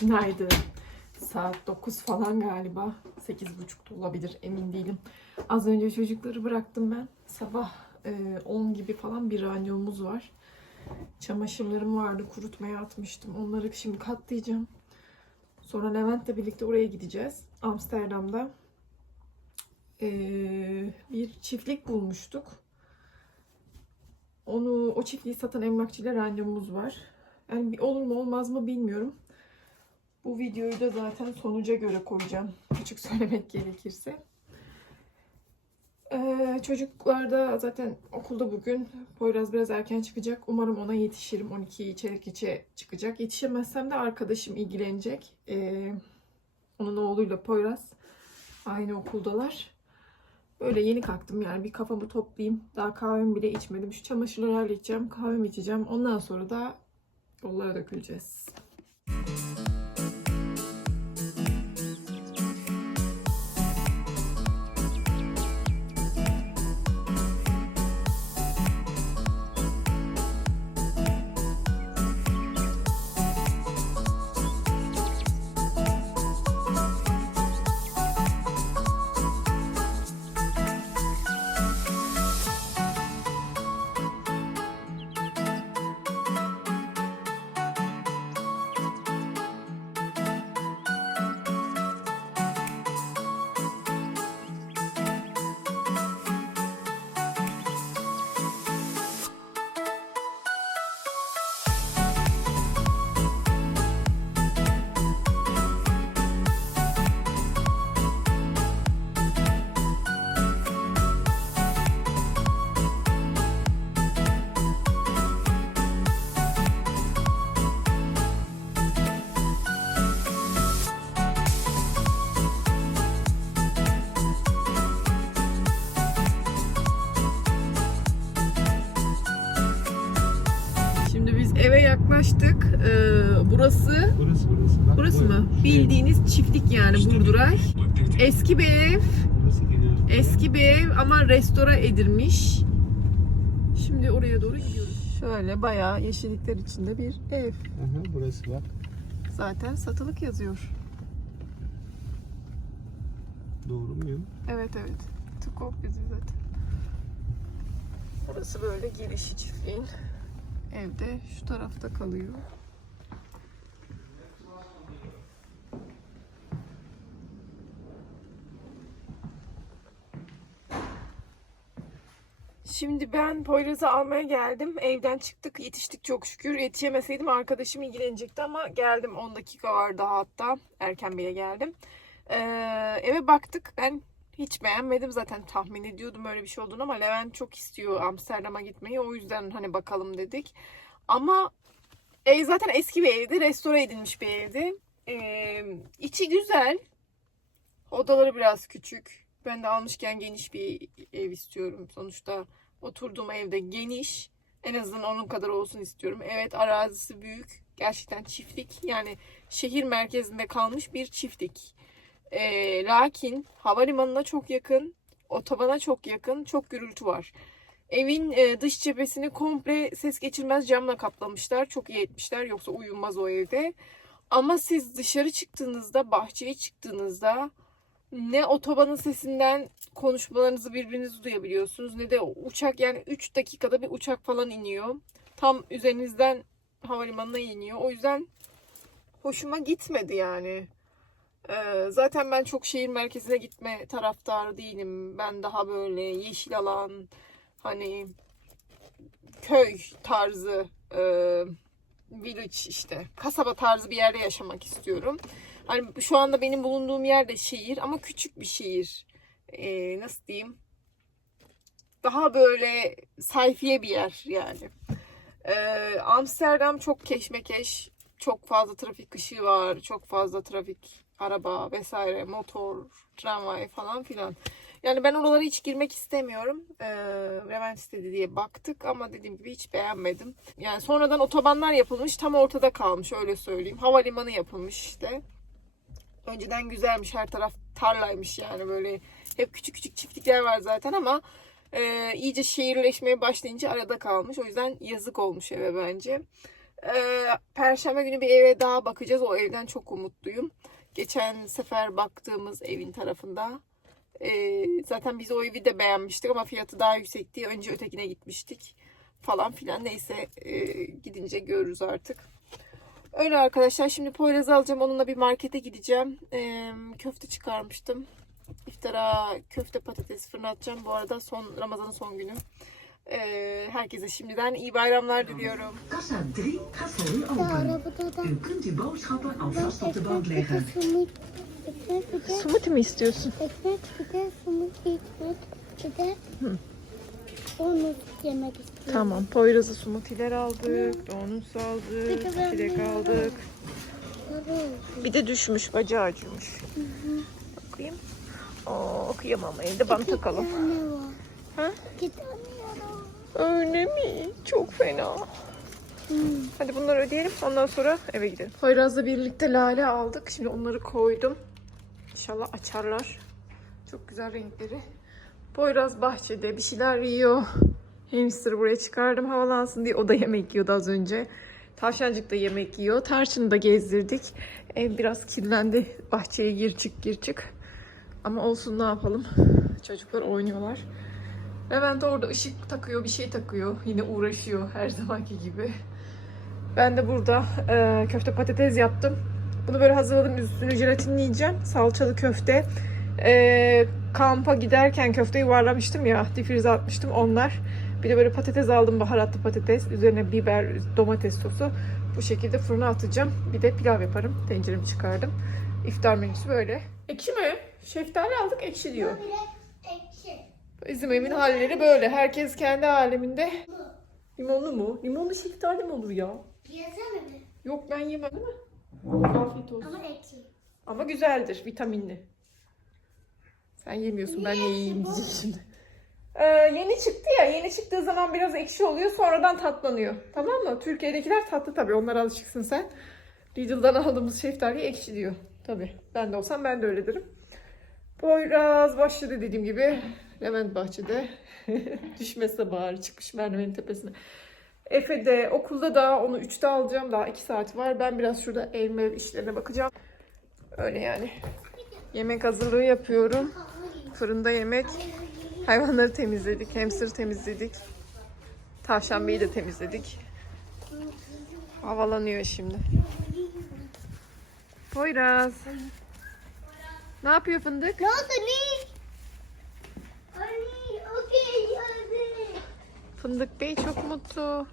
Günaydın. Saat 9 falan galiba. 8.30'da olabilir emin değilim. Az önce çocukları bıraktım ben. Sabah e, 10 gibi falan bir randevumuz var. Çamaşırlarım vardı kurutmaya atmıştım. Onları şimdi katlayacağım. Sonra Levent'le birlikte oraya gideceğiz. Amsterdam'da e, bir çiftlik bulmuştuk. Onu o çiftliği satan emlakçıyla randevumuz var. Yani olur mu olmaz mı bilmiyorum. Bu videoyu da zaten sonuca göre koyacağım. Açık söylemek gerekirse. Ee, çocuklar da zaten okulda bugün. Poyraz biraz erken çıkacak. Umarım ona yetişirim. 12'yi çeyrek geçe çıkacak. Yetişemezsem de arkadaşım ilgilenecek. Ee, onun oğluyla Poyraz. Aynı okuldalar. Böyle yeni kalktım yani bir kafamı toplayayım. Daha kahvemi bile içmedim. Şu çamaşırları halledeceğim. Kahvemi içeceğim. Ondan sonra da yollara döküleceğiz. Yaklaştık. Ee, burası Burası burası. Bak, burası bu- mı? şey, Bildiğiniz çiftlik yani Burduray. Eski bir ev. Eski bir ev ama restore edilmiş. Şimdi oraya doğru gidiyoruz. Şöyle bayağı yeşillikler içinde bir ev. Aha, burası bak. Zaten satılık yazıyor. Doğru muyum? Evet evet. Tıkok bizi zaten. Burası böyle girişi çiftliğin. Evde şu tarafta kalıyor. Şimdi ben Poyraz'ı almaya geldim. Evden çıktık, yetiştik çok şükür. Yetişemeseydim arkadaşım ilgilenecekti ama geldim. 10 dakika var daha hatta. Erken bile geldim. Ee, eve baktık. Ben hiç beğenmedim zaten tahmin ediyordum öyle bir şey olduğunu ama Levent çok istiyor Amsterdam'a gitmeyi. O yüzden hani bakalım dedik. Ama ev zaten eski bir evdi. Restore edilmiş bir evdi. Ee, içi güzel. Odaları biraz küçük. Ben de almışken geniş bir ev istiyorum. Sonuçta oturduğum evde geniş. En azından onun kadar olsun istiyorum. Evet arazisi büyük. Gerçekten çiftlik. Yani şehir merkezinde kalmış bir çiftlik. Ee, lakin havalimanına çok yakın, otobana çok yakın, çok gürültü var. Evin e, dış cephesini komple ses geçirmez camla kaplamışlar. Çok iyi etmişler. Yoksa uyunmaz o evde. Ama siz dışarı çıktığınızda, bahçeye çıktığınızda ne otobanın sesinden konuşmalarınızı birbirinizi duyabiliyorsunuz ne de uçak yani 3 dakikada bir uçak falan iniyor. Tam üzerinizden havalimanına iniyor. O yüzden hoşuma gitmedi yani. Ee, zaten ben çok şehir merkezine gitme taraftarı değilim. Ben daha böyle yeşil alan, hani köy tarzı, e, village işte, kasaba tarzı bir yerde yaşamak istiyorum. Hani şu anda benim bulunduğum yer de şehir ama küçük bir şehir. Ee, nasıl diyeyim? Daha böyle sayfiye bir yer yani. Ee, Amsterdam çok keşmekeş. Çok fazla trafik ışığı var. Çok fazla trafik araba vesaire, motor, tramvay falan filan. Yani ben oralara hiç girmek istemiyorum. Ee, Levent istedi diye baktık ama dediğim gibi hiç beğenmedim. Yani sonradan otobanlar yapılmış tam ortada kalmış öyle söyleyeyim. Havalimanı yapılmış işte. Önceden güzelmiş her taraf tarlaymış yani böyle hep küçük küçük çiftlikler var zaten ama e, iyice şehirleşmeye başlayınca arada kalmış. O yüzden yazık olmuş eve bence. Ee, Perşembe günü bir eve daha bakacağız. O evden çok umutluyum. Geçen sefer baktığımız evin tarafında. Ee, zaten biz o evi de beğenmiştik ama fiyatı daha yüksek diye önce ötekine gitmiştik. Falan filan. Neyse e, gidince görürüz artık. Öyle arkadaşlar. Şimdi Poyraz'ı alacağım. Onunla bir markete gideceğim. Ee, köfte çıkarmıştım. İftara köfte patates fırına atacağım. Bu arada son Ramazan'ın son günü. Ee, herkese şimdiden iyi bayramlar diliyorum. Kassa 3 gaat voor u De open. arabada da U kunt uw boodschappen alvast op de bank bir leggen. bir Smoothie mi istiyorsun? ekmek bir de simit ekmek bir de onu yemek istiyorum. Tamam. Poyraz'ı smoothie'ler aldık. Donut aldık. Bir de ben Çilek aldık. Bir de düşmüş. Bacağı acımış. Bakayım. Oo, kıyamam. Evde bana takalım. Tane var. Ha? Tane var. Öyle mi? Çok fena. Hmm. Hadi bunları ödeyelim. Ondan sonra eve gidelim. Poyraz'la birlikte lale aldık. Şimdi onları koydum. İnşallah açarlar. Çok güzel renkleri. Poyraz bahçede bir şeyler yiyor. Hamster'ı buraya çıkardım havalansın diye. O da yemek yiyordu az önce. Tavşancık da yemek yiyor. Tarçın'ı da gezdirdik. Ev biraz kirlendi. Bahçeye gir çık gir çık. Ama olsun ne yapalım. Çocuklar oynuyorlar. Levent orada ışık takıyor, bir şey takıyor. Yine uğraşıyor her zamanki gibi. Ben de burada e, köfte patates yaptım. Bunu böyle hazırladım. Üstünü jelatinleyeceğim. Salçalı köfte. E, kampa giderken köfte yuvarlamıştım ya. Difrize atmıştım onlar. Bir de böyle patates aldım. Baharatlı patates. Üzerine biber, domates sosu. Bu şekilde fırına atacağım. Bir de pilav yaparım. Tenceremi çıkardım. İftar menüsü böyle. Ekşi mi? Şeftali aldık ekşi diyor. Bizim evin halleri böyle. Herkes kendi aleminde. Limonlu mu? Limonlu şeftali mi olur ya? Yesene mi? Yok ben yemem değil mi? Afiyet olsun. Ama ekşi. Ama güzeldir, vitaminli. Sen yemiyorsun, ben yiyeyim diyecek şimdi. Ee, yeni çıktı ya, yeni çıktığı zaman biraz ekşi oluyor, sonradan tatlanıyor. Tamam mı? Türkiye'dekiler tatlı tabii, onlara alışıksın sen. Lidl'dan aldığımız şeftali ekşi diyor. Tabii, ben de olsam ben de öyle derim. Poyraz başladı dediğim gibi. Levent bahçede. Düşmese bari, çıkmış merdivenin tepesine. Efe de okulda da onu 3'te alacağım. Daha 2 saat var. Ben biraz şurada ev mev işlerine bakacağım. Öyle yani. Yemek hazırlığı yapıyorum. Fırında yemek. Hayvanları temizledik. Hamster temizledik. Tavşan Bey'i de temizledik. Havalanıyor şimdi. Poyraz. Ne yapıyor fındık? Ne oldu ne? Anne, okey hadi. Fındık Bey çok mutlu.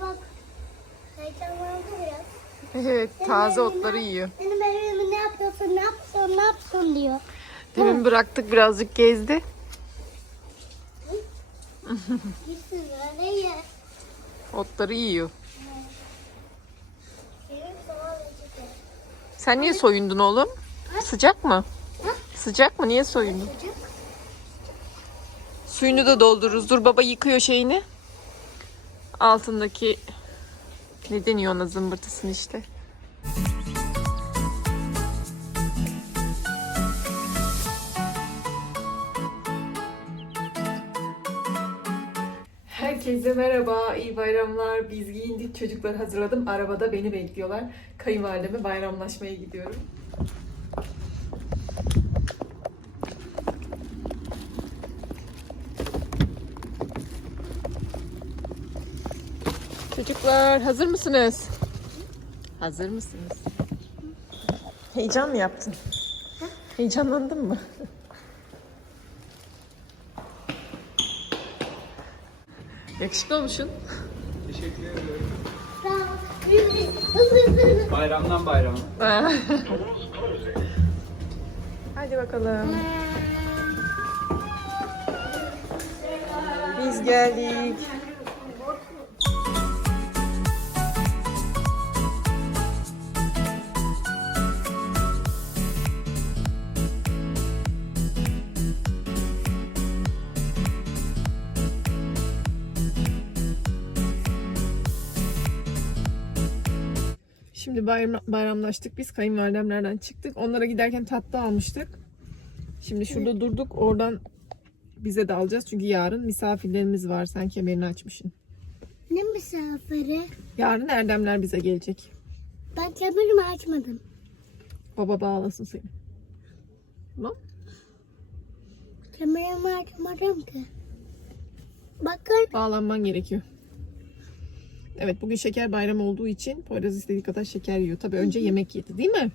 Bak. Heyecanlandı biraz. Evet taze otları yiyor. Benim evimi ne yapıyorsun, ne yapıyorsun, ne yapıyorsun diyor. Demin bıraktık birazcık gezdi. Gitsin öyle ye. Otları yiyor. Sen niye soyundun oğlum? Sıcak mı? Sıcak mı? Niye soyundun? Suyunu da doldururuz. Dur baba yıkıyor şeyini. Altındaki ne deniyor ona zımbırtısını işte. Herkese merhaba, iyi bayramlar. Biz giyindik, çocukları hazırladım. Arabada beni bekliyorlar. Kayınvalideme bayramlaşmaya gidiyorum. Çocuklar hazır mısınız? Hazır mısınız? Heyecan mı yaptın? Heyecanlandın mı? Yakışıklı olmuşsun. Teşekkür ederim. Bayramdan bayrama. Hadi bakalım. Biz geldik. Şimdi bayram, bayramlaştık biz kayınvalidemlerden çıktık. Onlara giderken tatlı almıştık. Şimdi şurada durduk. Oradan Bize de alacağız çünkü yarın misafirlerimiz var. Sen kemerini açmışsın. Ne misafiri? Yarın Erdemler bize gelecek. Ben kemerimi açmadım. Baba bağlasın seni. Tamam. Kemerimi açmadım ki. Bakın. Bağlanman gerekiyor. Evet bugün şeker bayramı olduğu için Poyraz istediği kadar şeker yiyor. Tabii önce yemek yedi değil mi?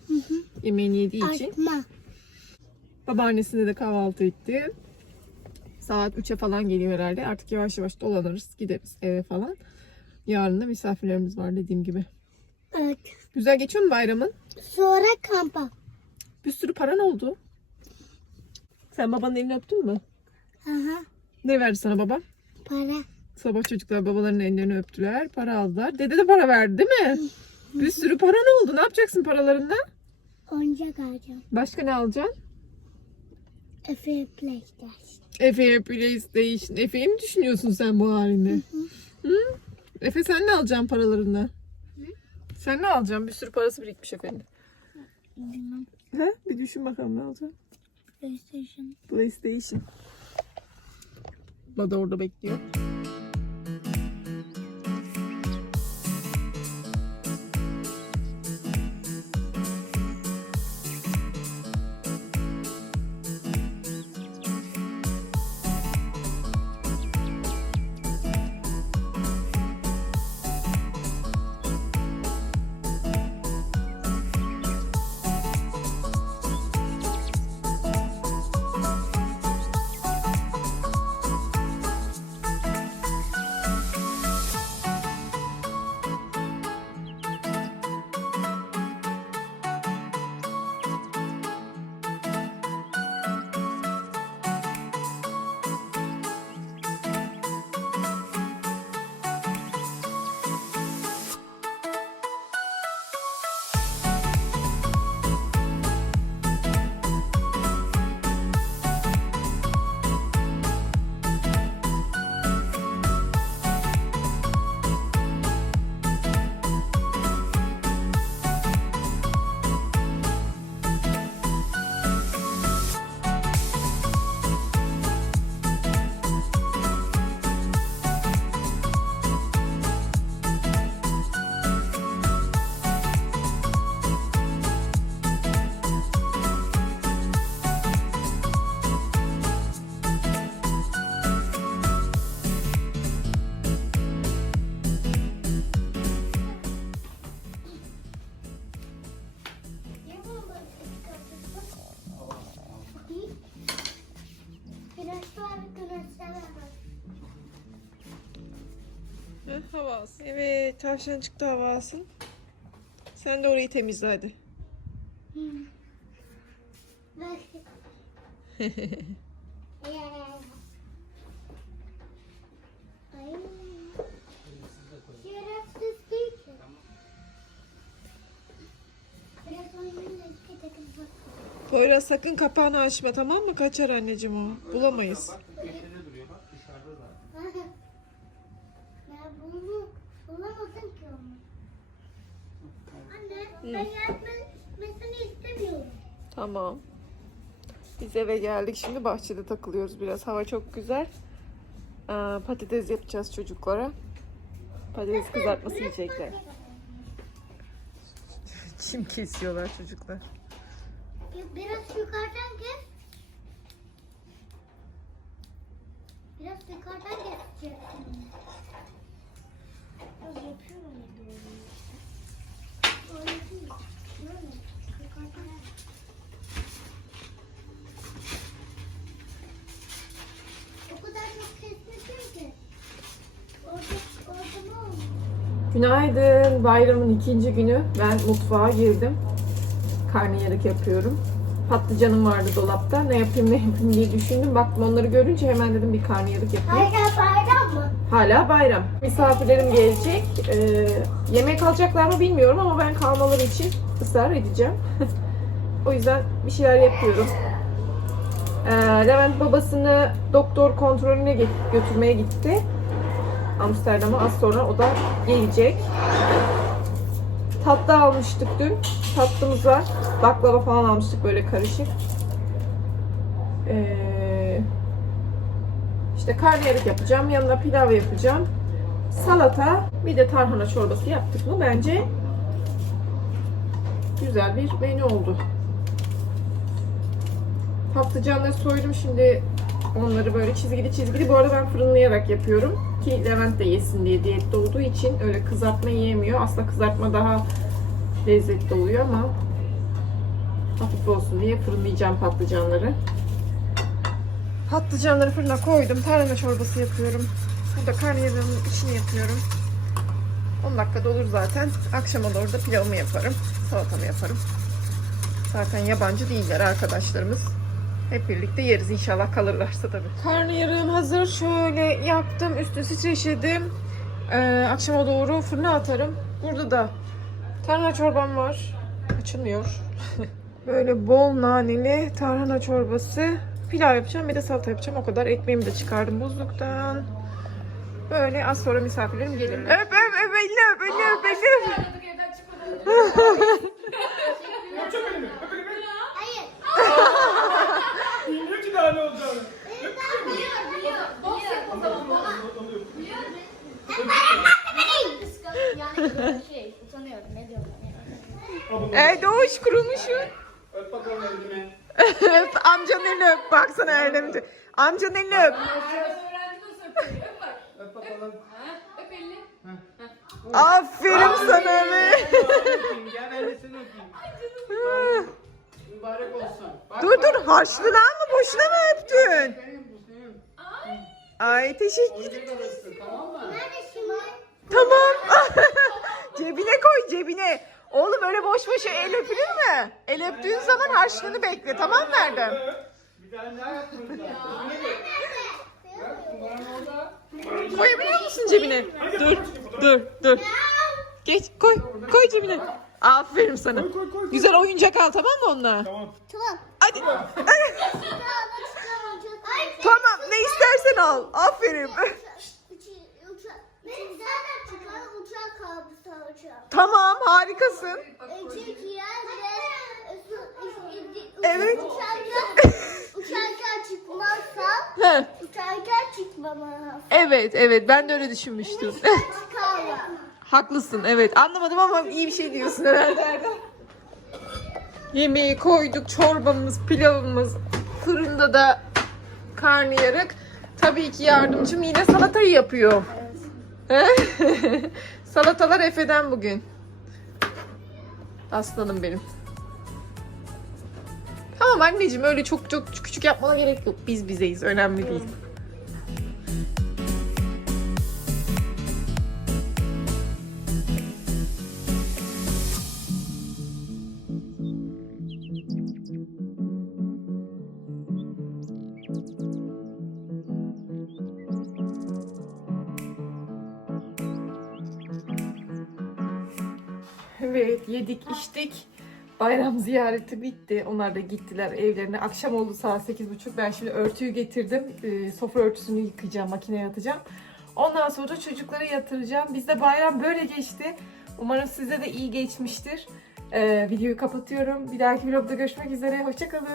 Yemeğini yediği için. Açma. Babaannesine de kahvaltı etti. Saat 3'e falan geliyor herhalde. Artık yavaş yavaş dolanırız. Gideriz eve falan. Yarın da misafirlerimiz var dediğim gibi. Evet. Güzel geçiyor mu bayramın? Sonra kampa. Bir sürü paran oldu. Sen babanın elini öptün mü? Aha. Ne verdi sana baba? Para. Sabah çocuklar babalarının ellerini öptüler. Para aldılar. Dede de para verdi değil mi? Bir sürü paran oldu. Ne yapacaksın paralarınla? Oyuncak alacağım. Başka ne alacaksın? Efe PlayStation. Efe'ye PlayStation. Efe'yi mi düşünüyorsun sen bu halinde? Hı? Efe sen ne alacaksın paralarından? Sen ne alacaksın? Bir sürü parası birikmiş Efe'nin. Bilmem. He? Bir düşün bakalım ne alacaksın? PlayStation. PlayStation. Da orada bekliyor. Hava alsın. Evet tavşan çıktı hava alsın. Sen de orayı temizle hadi. Poyraz sakın kapağını açma tamam mı? Kaçar anneciğim o. Bulamayız. Ya bunu bulamadım ki onu. Anne ben yardım istemiyorum. Tamam. Biz eve geldik. Şimdi bahçede takılıyoruz biraz. Hava çok güzel. Aa, patates yapacağız çocuklara. Patates kızartması yiyecekler. Çim kesiyorlar çocuklar. Biraz yukarıdan gel. Biraz yukarıdan geçeceksin. Biraz yapıyorum Günaydın. Bayramın ikinci günü. Ben mutfağa girdim. Karnıyarık yapıyorum. Patlıcanım vardı dolapta. Ne yapayım ne yapayım diye düşündüm. Baktım onları görünce hemen dedim bir karnıyarık yapayım. Bayram mı? Hala bayram. Misafirlerim gelecek. Ee, yemek alacaklar mı bilmiyorum ama ben kalmaları için ısrar edeceğim. o yüzden bir şeyler yapıyorum. Ee, Levent babasını doktor kontrolüne götürmeye gitti. Amsterdam'a az sonra o da gelecek. Tatlı almıştık dün. Tatlımız var. Baklava falan almıştık böyle karışık. Ee, İşte karnıyarık yapacağım. Yanına pilav yapacağım. Salata, bir de tarhana çorbası yaptık mı bence güzel bir menü oldu. Patlıcanları soydum şimdi onları böyle çizgili çizgili. Bu arada ben fırınlayarak yapıyorum. Ki Levent de yesin diye diyette olduğu için öyle kızartma yiyemiyor. Aslında kızartma daha lezzetli oluyor ama hafif olsun diye fırınlayacağım patlıcanları. Patlıcanları fırına koydum. Tarhana çorbası yapıyorum. Burada karnıyarığın içini yapıyorum. 10 dakikada olur zaten. Akşama doğru da pilavımı yaparım. Salatamı yaparım. Zaten yabancı değiller arkadaşlarımız. Hep birlikte yeriz inşallah kalırlarsa tabii. Karnıyarığım hazır. Şöyle yaptım. Üstü streçledim. Ee, akşama doğru fırına atarım. Burada da tarhana çorbam var. Açılmıyor. Böyle bol naneli tarhana çorbası. Pilav yapacağım bir de salata yapacağım. O kadar ekmeğimi de çıkardım buzluktan. Böyle az sonra misafirlerim gelir. Öp öp öp elini öp elini öp elini öp. Öpecek elimi. Öp elimi. Hayır. Bilmiyor ki daha ne olacağını. Yani şey utanıyorum ne diyorum ben Ey doğuş kurulmuşsun. Öp bakalım elimi. Öp amcanın elini öp. Baksana Erdemci. Amcanın elini öp. Öp bakalım. Aferin sana be. Gel seni öpeyim. Mübarek olsun. Bak, Dur dur harçlığını alma boşuna mı öptün? Senin bu senin. Ay teşekkür Oyuncak arası tamam mı? Tamam. cebine koy cebine. Oğlum öyle boş boş el öpülür mü? El öptüğün zaman harçlığını bekle tamam mı Erdem? Bir tane daha yaptınız. Koyabiliyor musun cebine? Dur dur dur. Geç koy koy cebine. Aferin sana. Koy koy. Güzel oyuncak al tamam mı onunla? Tamam. Tamam. Hadi. Tamam ne istersen al. Aferin. Kablosu uçak. tamam harikasın. Çünkü yani Evet. Uçarken, uçarken çıkmazsa Heh, uçarken çıkmamaz. Evet evet ben de öyle düşünmüştüm. Haklısın evet anlamadım ama iyi bir şey diyorsun herhalde Erdem. Yemeği koyduk çorbamız pilavımız fırında da karnıyarık. Tabii ki yardımcım yine salatayı yapıyor. Salatalar Efe'den bugün. Aslanım benim. Tamam anneciğim öyle çok çok küçük yapmana gerek yok. Biz bizeyiz önemli değil. Yedik içtik. Bayram ziyareti bitti. Onlar da gittiler evlerine. Akşam oldu saat 8.30. Ben şimdi örtüyü getirdim. Ee, sofra örtüsünü yıkayacağım, makineye atacağım. Ondan sonra çocukları yatıracağım. Bizde bayram böyle geçti. Umarım size de iyi geçmiştir. Ee, videoyu kapatıyorum. Bir dahaki vlogda görüşmek üzere. Hoşçakalın.